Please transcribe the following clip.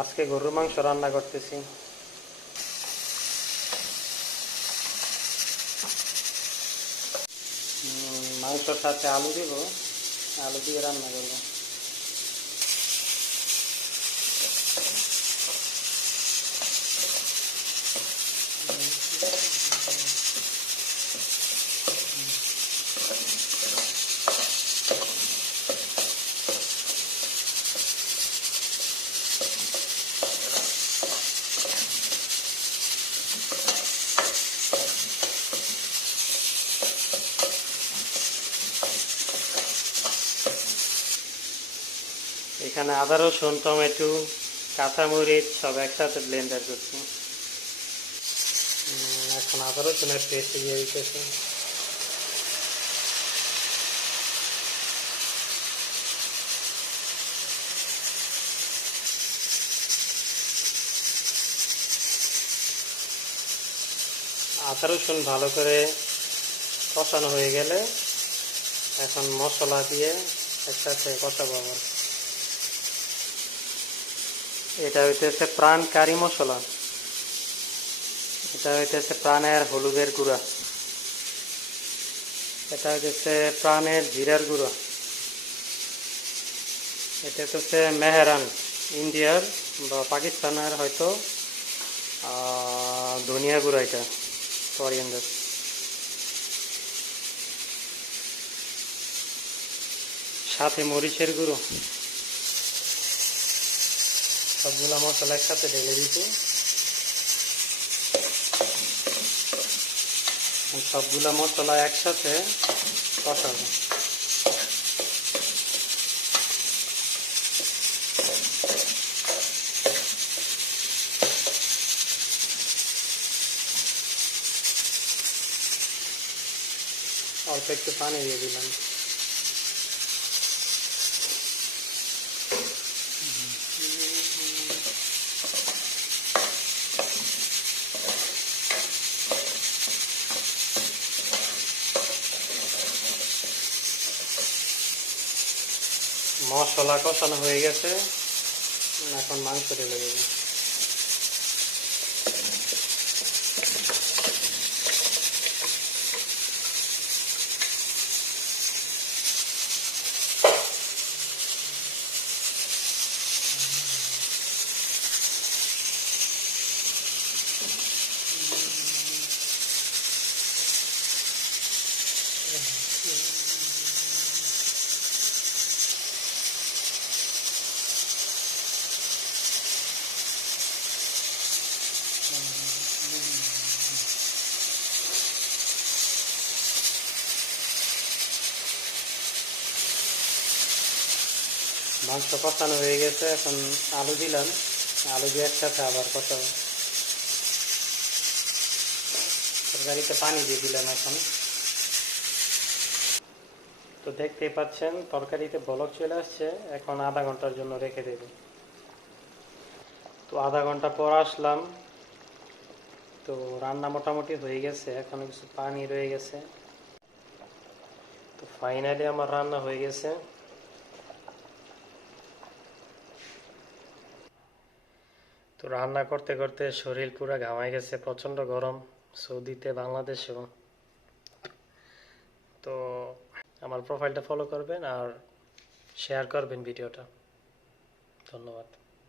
আজকে গরুর মাংস রান্না করতেছি। মাংসর সাথে আলু দিব, আলু দিয়ে রান্না করব। এখানে আদা রসুন টমেটো কাঁচামরিচ সব একসাথে ব্লেন্ডার করছি। এখন আদা রসুনের পেস্ট দিয়ে দিতেছি। আদা রসুন ভালো করে কষানো হয়ে গেলে এখন মশলা দিয়ে একসাথে কষাবো আবার। এটা হইতেছে প্রাণ কারি মশলা, এটা হইতেছে প্রাণের হলুদের গুঁড়া, এটা হইতেছে প্রাণের জিরার গুঁড়া, এটা হচ্ছে মেহরান ইন্ডিয়ার বা পাকিস্তানের হয়তো ধনিয়া গুঁড়া, এটা কোরিয়ান্ডার। সাথে মরিচের গুঁড়ো, সবগুলা মশলা একসাথে ঢেলে দিচ্ছি। সবগুলা মশলা একসাথে কষাবো। অল্প একটু পানি দিয়ে দিলাম। মশলা কষানো হয়ে গেছে, এখন মাংস ঢেলে দেবো। মাংস কষানো হয়ে গেছে, এখন আলু দিলাম, আলু দিয়ে একসাথে আবার কষাবো। তরকারিতে পানি দিয়ে দিলাম এখন। তো দেখতেই পাচ্ছেন তরকারিতে বলক চলে আসছে, এখন আধা ঘন্টার জন্য রেখে দেব। তো আধা ঘন্টা পর আসলাম, তো রান্না মোটামুটি হয়ে গেছে, এখন কিছু পানি রয়ে গেছে। তো ফাইনালি আমার রান্না হয়ে গেছে। তো রান্না করতে করতে শরীর পুরো ঘামাই গেছে, প্রচণ্ড গরম সৌদিতে, বাংলাদেশেও। তো আমার প্রোফাইলটা ফলো করবেন আর শেয়ার করবেন ভিডিওটা। ধন্যবাদ।